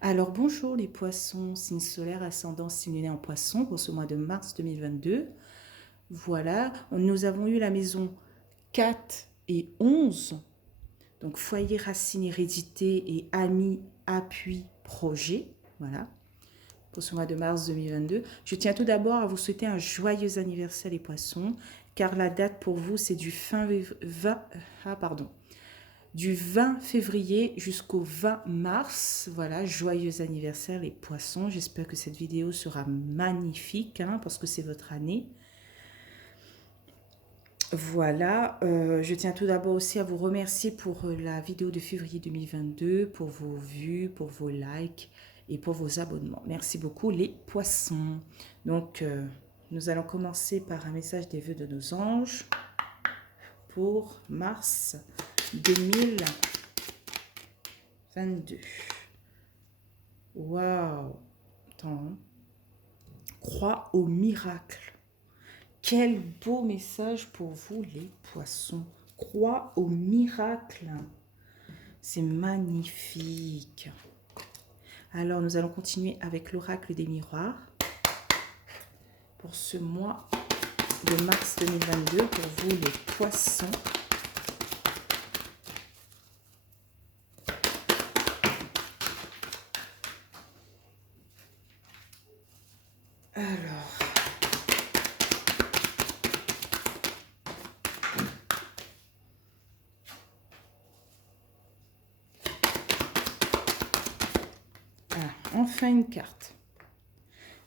Alors bonjour les poissons, signe solaire, ascendant, signe lunaire en poisson pour ce mois de mars 2022. Voilà, nous avons eu la maison 4 et 11, donc foyer, racine, hérédité et amis, appui, projet. Voilà, pour ce mois de mars 2022. Je tiens tout d'abord à vous souhaiter un joyeux anniversaire les poissons, car la date pour vous c'est du 20 février jusqu'au 20 mars. Voilà, joyeux anniversaire les poissons. J'espère que cette vidéo sera magnifique, hein, parce que c'est votre année. Voilà, je tiens tout d'abord aussi à vous remercier pour la vidéo de février 2022, pour vos vues, pour vos likes et pour vos abonnements. Merci beaucoup les poissons. Donc, nous allons commencer par un message des vœux de nos anges pour mars 2022. Waouh! Attends. Crois au miracle. Quel beau message pour vous, les poissons. Crois au miracle. C'est magnifique. Alors, nous allons continuer avec l'oracle des miroirs pour ce mois de mars 2022 pour vous, les poissons. Alors, enfin une carte.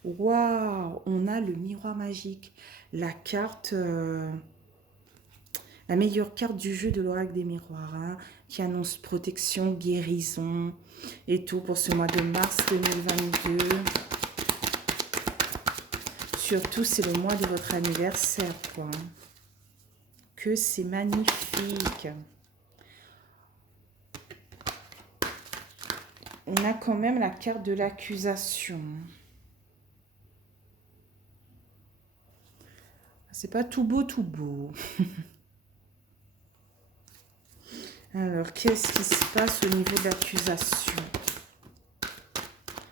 Waouh, on a le miroir magique. La carte, la meilleure carte du jeu de l'oracle des miroirs, hein, qui annonce protection, guérison et tout pour ce mois de mars 2022. Surtout, c'est le mois de votre anniversaire, quoi. Que c'est magnifique. On a quand même la carte de l'accusation. C'est pas tout beau, tout beau. Alors, qu'est-ce qui se passe au niveau de l'accusation?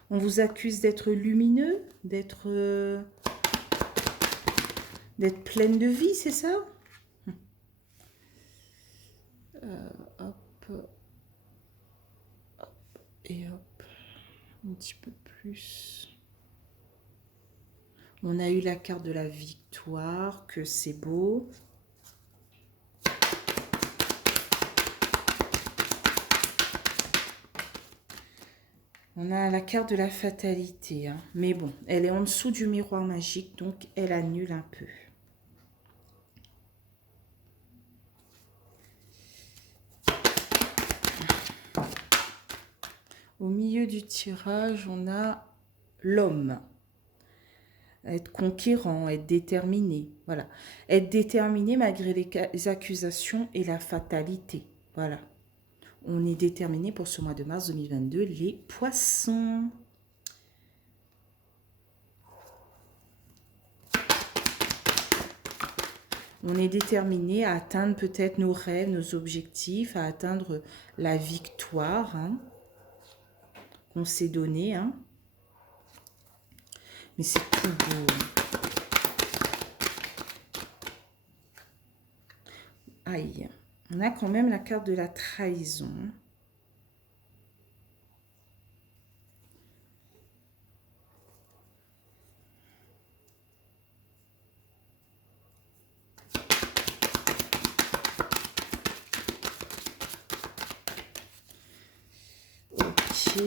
On vous accuse d'être lumineux, d'être pleine de vie, c'est ça? Hop, hop, et hop, un petit peu plus. On a eu la carte de la victoire, que c'est beau. On a la carte de la fatalité, hein. Mais bon, elle est en dessous du miroir magique, donc elle annule un peu. Au milieu du tirage, on a l'homme. Être conquérant, être déterminé. Voilà. Être déterminé malgré les accusations et la fatalité. Voilà. On est déterminé pour ce mois de mars 2022, les poissons. On est déterminé à atteindre peut-être nos rêves, nos objectifs, à atteindre la victoire, hein, qu'on s'est donné, hein. Mais c'est tout beau. Aïe. On a quand même la carte de la trahison. Ok.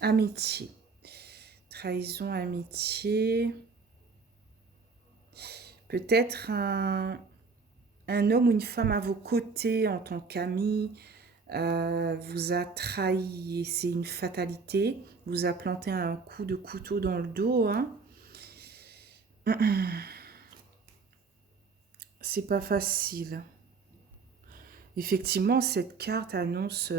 Amitié. Trahison, amitié. Peut-être un homme ou une femme à vos côtés en tant qu'ami vous a trahi et c'est une fatalité. Vous a planté un coup de couteau dans le dos, hein. C'est pas facile. Effectivement, cette carte annonce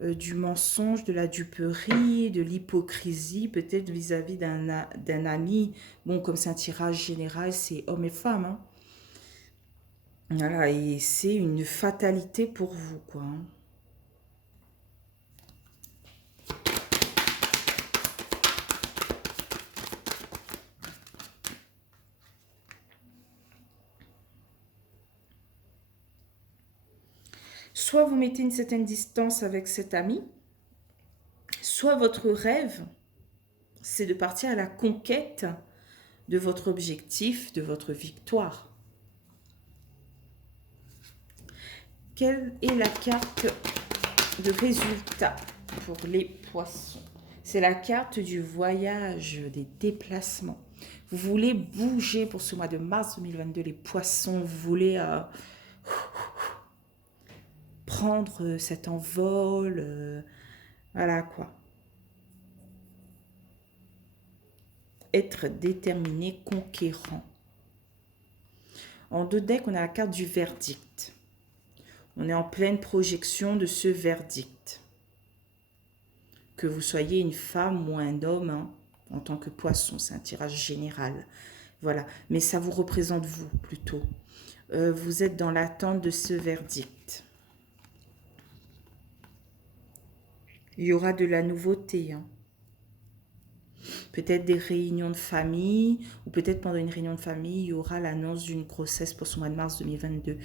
du mensonge, de la duperie, de l'hypocrisie, peut-être vis-à-vis d'un ami. Bon, comme c'est un tirage général, c'est hommes et femmes, hein. Voilà, et c'est une fatalité pour vous, quoi, hein. Soit vous mettez une certaine distance avec cet ami, soit votre rêve, c'est de partir à la conquête de votre objectif, de votre victoire. Quelle est la carte de résultat pour les poissons? C'est la carte du voyage, des déplacements. Vous voulez bouger pour ce mois de mars 2022, les poissons. Vous voulez prendre cet envol. Voilà quoi. Être déterminé, conquérant. En 2 decks, on a la carte du verdict. On est en pleine projection de ce verdict. Que vous soyez une femme ou un homme, hein, en tant que poisson, c'est un tirage général. Voilà, mais ça vous représente vous plutôt. Vous êtes dans l'attente de ce verdict. Il y aura de la nouveauté. Hein. Peut-être des réunions de famille, ou peut-être pendant une réunion de famille, il y aura l'annonce d'une grossesse pour ce mois de mars 2022.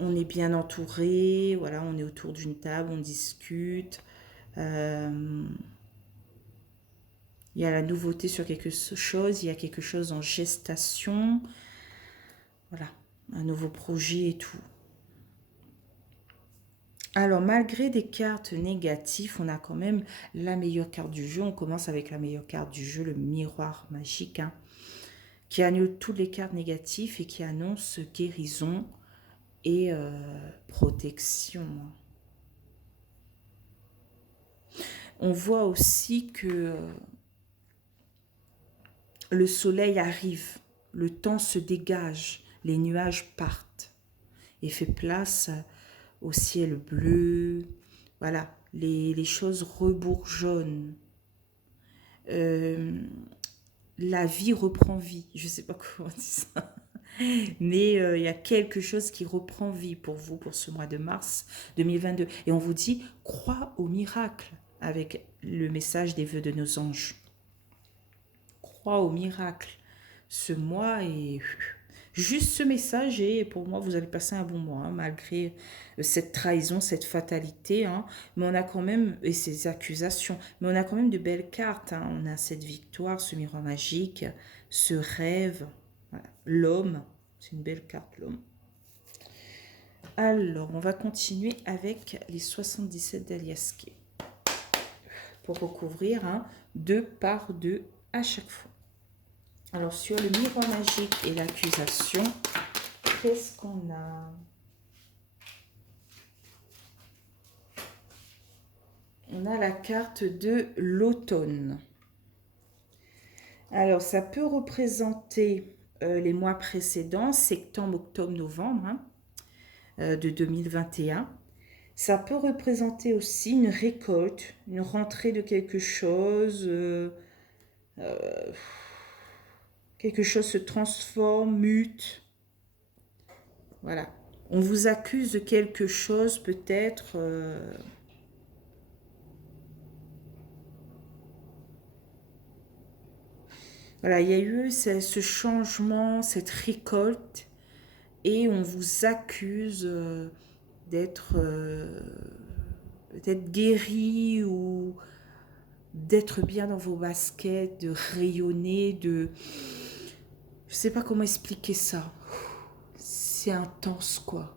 On est bien entouré, voilà, on est autour d'une table, on discute. Il y a la nouveauté sur quelque chose, il y a quelque chose en gestation. Voilà, un nouveau projet et tout. Alors, malgré des cartes négatives, on a quand même la meilleure carte du jeu. On commence avec la meilleure carte du jeu, le miroir magique, hein, qui annule toutes les cartes négatives et qui annonce guérison et protection. On voit aussi que le soleil arrive, le temps se dégage, les nuages partent et fait place au ciel bleu. Voilà, les choses rebourgeonnent. La vie reprend vie. Je ne sais pas comment dire ça. Mais il y a quelque chose qui reprend vie pour vous pour ce mois de mars 2022. Et on vous dit, crois au miracle avec le message des vœux de nos anges. Crois au miracle. Ce mois est juste ce message et pour moi vous avez passé un bon mois hein, malgré cette trahison, cette fatalité. Hein, mais on a quand même, et ces accusations, mais on a quand même de belles cartes. Hein, on a cette victoire, ce miroir magique, ce rêve, voilà. L'homme, c'est une belle carte l'homme. Alors on va continuer avec les 77 d'Aliaské pour recouvrir hein, 2 par 2 à chaque fois. Alors, sur le miroir magique et l'accusation, qu'est-ce qu'on a? On a la carte de l'automne. Alors, ça peut représenter les mois précédents, septembre, octobre, novembre, hein, de 2021. Ça peut représenter aussi une récolte, une rentrée de quelque chose... quelque chose se transforme, mute. Voilà. On vous accuse de quelque chose, peut-être. Voilà, il y a eu ce changement, cette récolte, et on vous accuse d'être peut-être guéri ou d'être bien dans vos baskets, de rayonner, de... Je sais pas comment expliquer ça. C'est intense, quoi.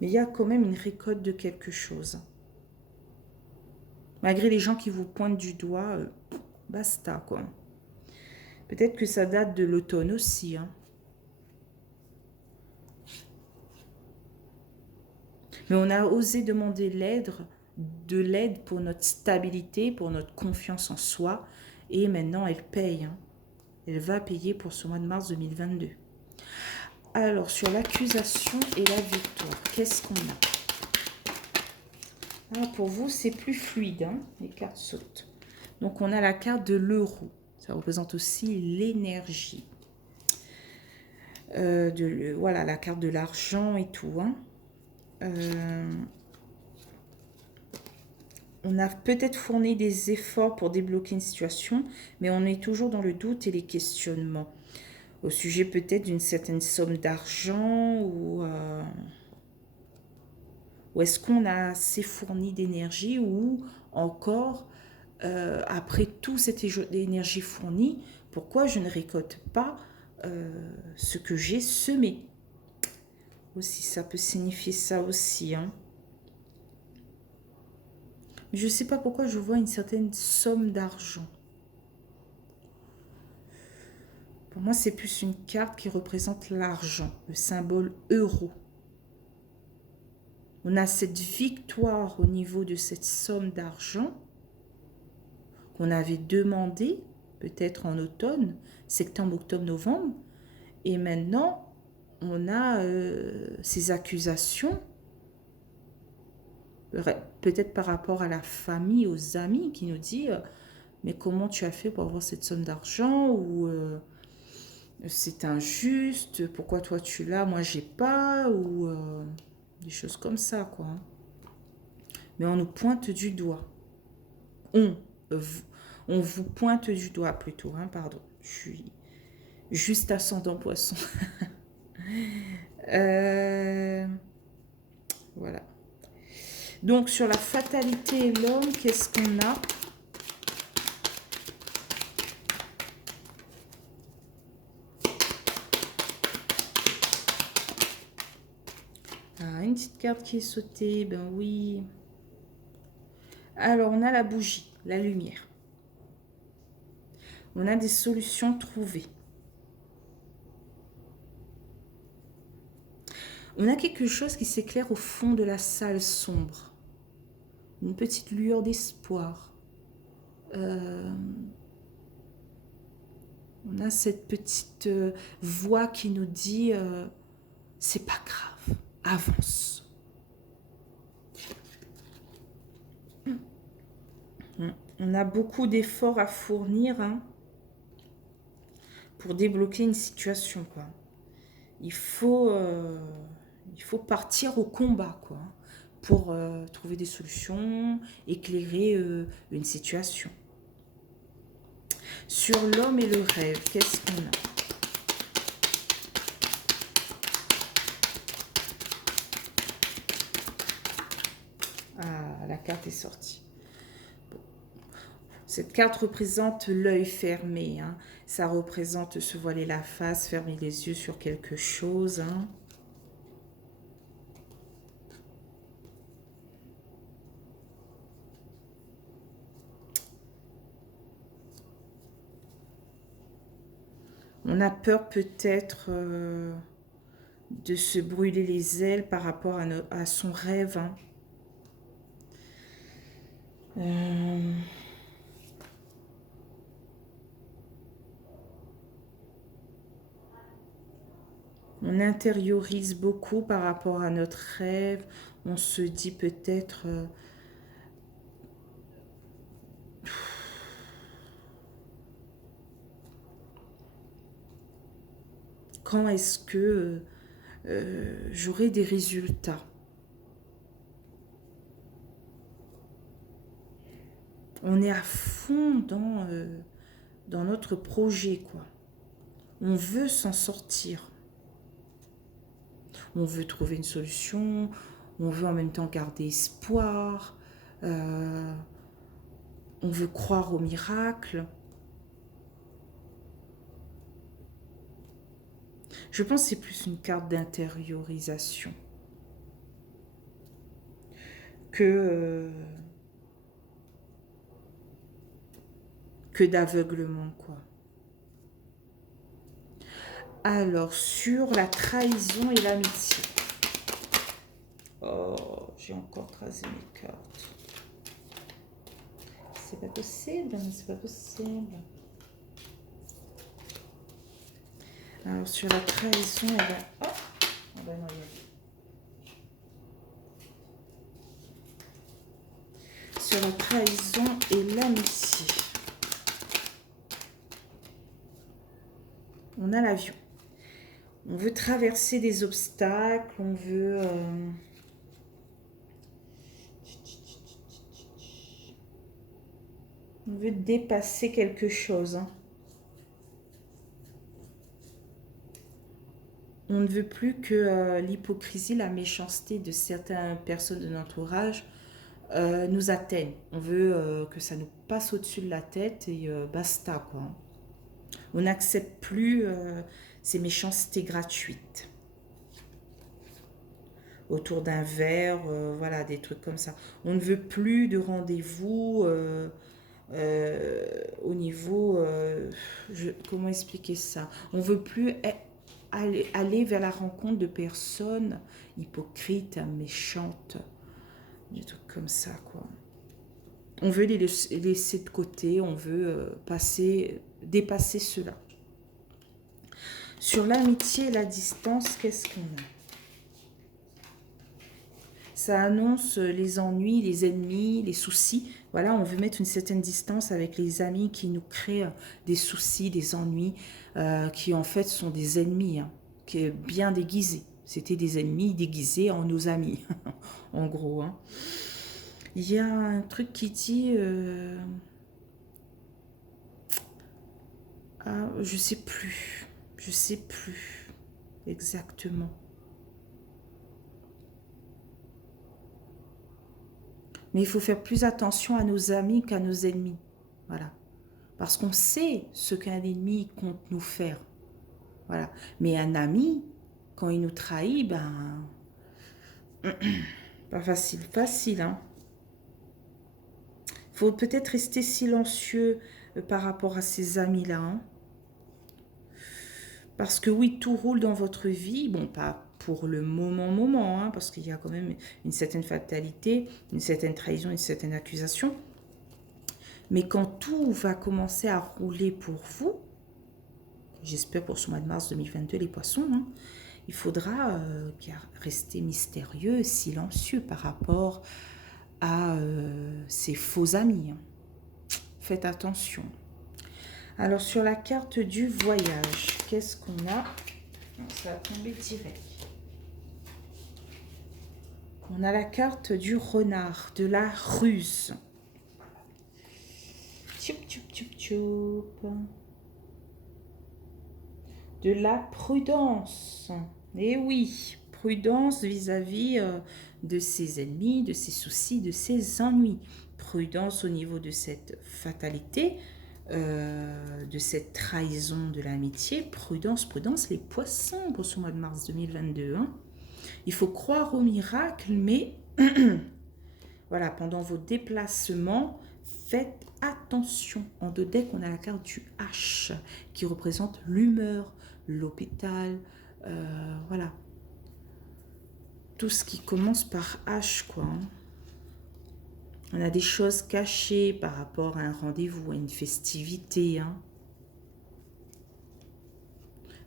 Mais il y a quand même une récolte de quelque chose. Malgré les gens qui vous pointent du doigt, basta, quoi. Peut-être que ça date de l'automne aussi, hein. Mais on a osé demander de l'aide pour notre stabilité, pour notre confiance en soi. Et maintenant, elle paye. Hein. Elle va payer pour ce mois de mars 2022. Alors, sur l'accusation et la victoire, qu'est-ce qu'on a? Ah, pour vous, c'est plus fluide. Hein, les cartes sautent. Donc, on a la carte de l'euro. Ça représente aussi l'énergie. Voilà, la carte de l'argent et tout. Hein. On a peut-être fourni des efforts pour débloquer une situation, mais on est toujours dans le doute et les questionnements. au sujet peut-être d'une certaine somme d'argent ou est-ce qu'on a assez fourni d'énergie ou encore, après toute cette énergie fournie, pourquoi je ne récolte pas ce que j'ai semé? Aussi, ça peut signifier ça aussi, hein. Je ne sais pas pourquoi je vois une certaine somme d'argent. Pour moi, c'est plus une carte qui représente l'argent, le symbole euro. On a cette victoire au niveau de cette somme d'argent qu'on avait demandé, peut-être en automne, septembre, octobre, novembre. Et maintenant, on a ces accusations, peut-être par rapport à la famille, aux amis, qui nous disent mais comment tu as fait pour avoir cette somme d'argent ou c'est injuste, pourquoi toi tu l'as, moi j'ai pas, ou des choses comme ça, quoi. Mais on nous pointe du doigt. On, vous, on vous pointe du doigt plutôt, hein, pardon. Je suis juste ascendant poisson. Euh, voilà. Donc sur la fatalité et l'homme, qu'est-ce qu'on a? Ah, une petite carte qui est sautée, ben oui. Alors on a la bougie, la lumière. On a des solutions trouvées. On a quelque chose qui s'éclaire au fond de la salle sombre. Une petite lueur d'espoir. On a cette petite voix qui nous dit c'est pas grave, avance. On a beaucoup d'efforts à fournir, hein, pour débloquer une situation, quoi. Il faut, euh, il faut partir au combat, quoi, pour trouver des solutions, éclairer une situation. Sur l'homme et le rêve, qu'est-ce qu'on a? Ah, la carte est sortie. Bon. Cette carte représente l'œil fermé, hein. Ça représente se voiler la face, fermer les yeux sur quelque chose, hein. On a peur peut-être de se brûler les ailes par rapport à son rêve, hein. Euh, on intériorise beaucoup par rapport à notre rêve. On se dit peut-être quand est-ce que j'aurai des résultats. On est à fond dans notre projet, quoi. On veut s'en sortir. On veut trouver une solution. On veut en même temps garder espoir. On veut croire au miracle. Je pense que c'est plus une carte d'intériorisation que d'aveuglement, quoi. Alors, sur la trahison et l'amitié. Oh, j'ai encore tracé mes cartes. C'est pas possible, c'est pas possible. Alors, sur la trahison et la... Oh, on va noyer. Sur la trahison et l'amitié. On a l'avion. On veut traverser des obstacles, on veut... on veut dépasser quelque chose, hein. on ne veut plus que l'hypocrisie, la méchanceté de certaines personnes de notre entourage nous atteignent. On veut que ça nous passe au-dessus de la tête et basta, quoi. On n'accepte plus ces méchancetés gratuites autour d'un verre, voilà, des trucs comme ça. On ne veut plus de rendez-vous au niveau... comment expliquer ça? On ne veut plus aller vers la rencontre de personnes hypocrites, méchantes, des trucs comme ça, quoi. On veut les laisser de côté, on veut dépasser cela. Sur l'amitié et la distance, qu'est-ce qu'on a? Ça annonce les ennuis, les ennemis, les soucis. Voilà, on veut mettre une certaine distance avec les amis qui nous créent des soucis, des ennuis, qui en fait sont des ennemis, hein, qui est bien déguisés. C'était des ennemis déguisés en nos amis, en gros. Hein. Il y a un truc qui dit... Ah, je sais plus. Je sais plus exactement. Mais il faut faire plus attention à nos amis qu'à nos ennemis. Voilà. Parce qu'on sait ce qu'un ennemi compte nous faire. Voilà. Mais un ami, quand il nous trahit, ben... pas facile, facile, hein. Il faut peut-être rester silencieux par rapport à ces amis-là, hein. Parce que oui, tout roule dans votre vie. Bon, pas pour le moment, hein, parce qu'il y a quand même une certaine fatalité, une certaine trahison, une certaine accusation. Mais quand tout va commencer à rouler pour vous, j'espère pour ce mois de mars 2022, les poissons, hein, il faudra rester mystérieux, silencieux par rapport à ces faux amis. Hein. Faites attention. Alors, sur la carte du voyage, qu'est-ce qu'on a? Ça va tomber direct. On a la carte du renard, de la ruse. Tchoup, tchoup, tchoup, tchoup. De la prudence. Eh oui, prudence vis-à-vis de ses ennemis, de ses soucis, de ses ennuis. Prudence au niveau de cette fatalité, de cette trahison de l'amitié. Prudence, prudence, les poissons pour ce mois de mars 2022. Hein. Il faut croire au miracle, mais voilà, pendant vos déplacements, faites attention. En deux decks, on a la carte du H qui représente l'humeur, l'hôpital, voilà. Tout ce qui commence par H, quoi. Hein. On a des choses cachées par rapport à un rendez-vous, à une festivité. Hein.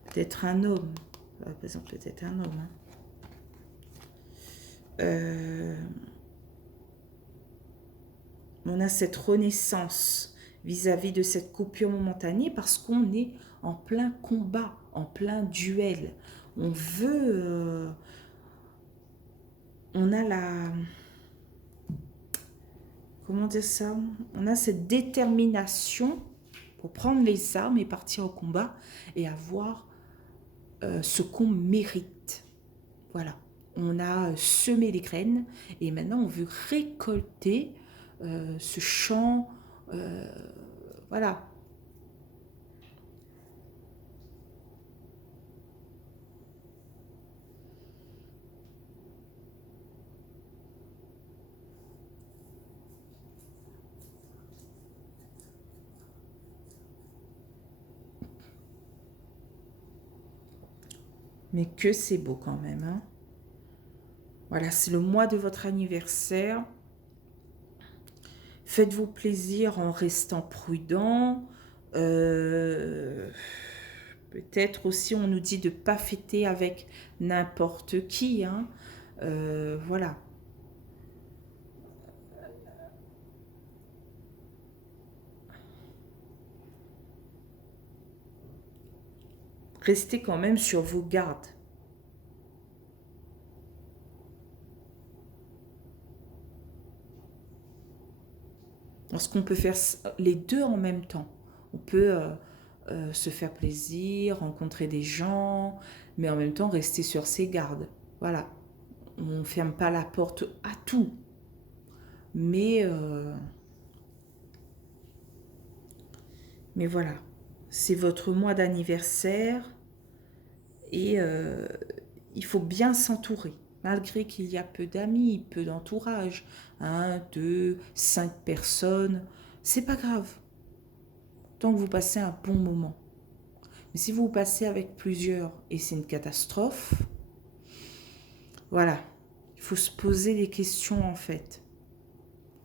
Peut-être un homme. Ça représente peut-être un homme. Hein. On a cette renaissance vis-à-vis de cette coupure momentanée parce qu'on est en plein combat, en plein duel. On veut... on a la... Comment dire ça? On a cette détermination pour prendre les armes et partir au combat et avoir ce qu'on mérite. Voilà. On a semé les graines et maintenant on veut récolter ce champ. Voilà. Mais que c'est beau quand même. Hein. Voilà, c'est le mois de votre anniversaire. Faites-vous plaisir en restant prudent. Peut-être aussi, on nous dit de ne pas fêter avec n'importe qui. Hein. Voilà. Restez quand même sur vos gardes. Parce qu'on peut faire les deux en même temps. On peut se faire plaisir, rencontrer des gens, mais en même temps, rester sur ses gardes. Voilà. On ne ferme pas la porte à tout. Mais voilà. C'est votre mois d'anniversaire et il faut bien s'entourer. Malgré qu'il y a peu d'amis, peu d'entourage, 1, 2, 5 personnes, c'est pas grave. Tant que vous passez un bon moment. Mais si vous passez avec plusieurs et c'est une catastrophe, voilà, il faut se poser des questions en fait.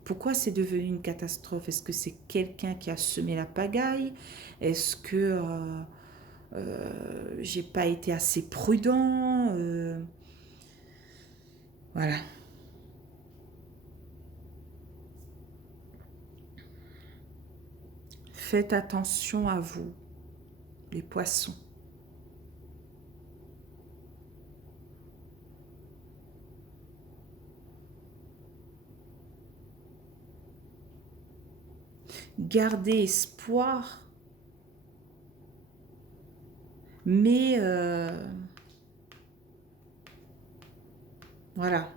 Pourquoi c'est devenu une catastrophe? Est-ce que c'est quelqu'un qui a semé la pagaille? Est-ce que j'ai pas été assez prudent? Voilà. Faites attention à vous, les poissons. Gardez espoir, mais voilà.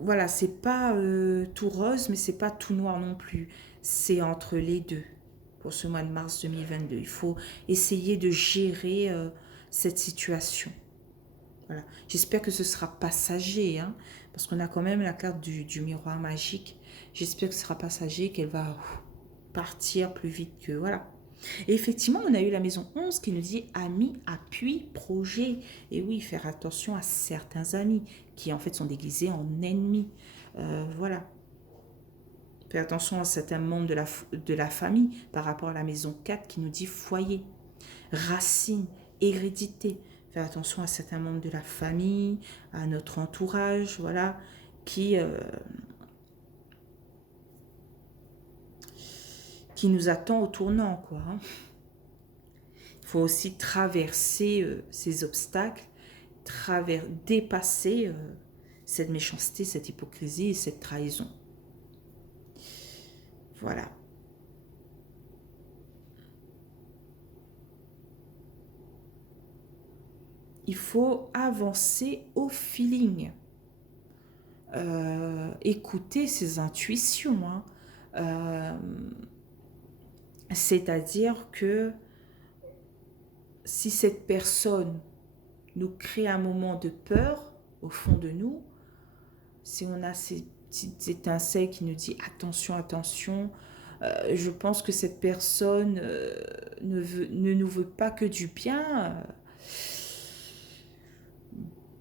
Voilà, c'est pas tout rose, mais c'est pas tout noir non plus. C'est entre les deux pour ce mois de mars 2022. Il faut essayer de gérer cette situation. Voilà. J'espère que ce sera passager, hein, parce qu'on a quand même la carte du miroir magique. J'espère que ce sera passager, qu'elle va partir plus vite que... Voilà. Et effectivement, on a eu la maison 11 qui nous dit amis, appui, projet. Et oui, faire attention à certains amis qui en fait sont déguisés en ennemis. Voilà. Faire attention à certains membres de la famille par rapport à la maison 4 qui nous dit foyer, racine, hérédité. Faire attention à certains membres de la famille, à notre entourage, voilà, qui nous attend au tournant, quoi. Hein. Il faut aussi traverser ces obstacles, dépasser cette méchanceté, cette hypocrisie et cette trahison. Voilà. Il faut avancer au feeling. Écouter ses intuitions. Hein. C'est-à-dire que si cette personne nous crée un moment de peur au fond de nous, si on a ces petites étincelles qui nous disent attention, attention, je pense que cette personne ne nous veut pas que du bien.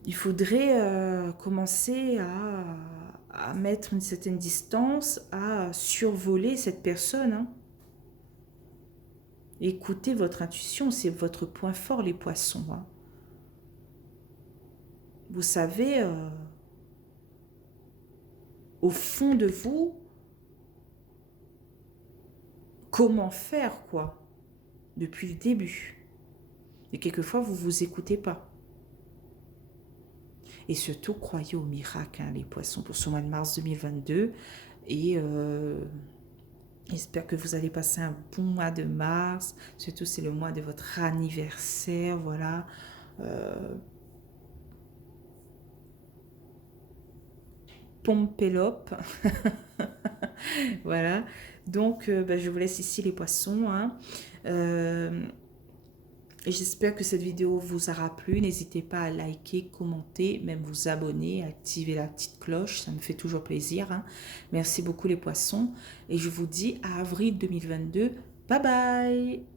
Il faudrait commencer à mettre une certaine distance, à survoler cette personne. Hein. Écoutez votre intuition, c'est votre point fort, les poissons. Hein. Vous savez, au fond de vous, comment faire, quoi, depuis le début. Et quelquefois, vous ne vous écoutez pas. Et surtout, croyez au miracle, hein, les poissons, pour ce mois de mars 2022. Et j'espère que vous allez passer un bon mois de mars. Surtout, c'est le mois de votre anniversaire, voilà. Pompelope. Voilà. Donc, je vous laisse ici les poissons. Hein. Et j'espère que cette vidéo vous aura plu. N'hésitez pas à liker, commenter, même vous abonner, activer la petite cloche. Ça me fait toujours plaisir. Hein. Merci beaucoup les poissons. Et je vous dis à avril 2022. Bye bye!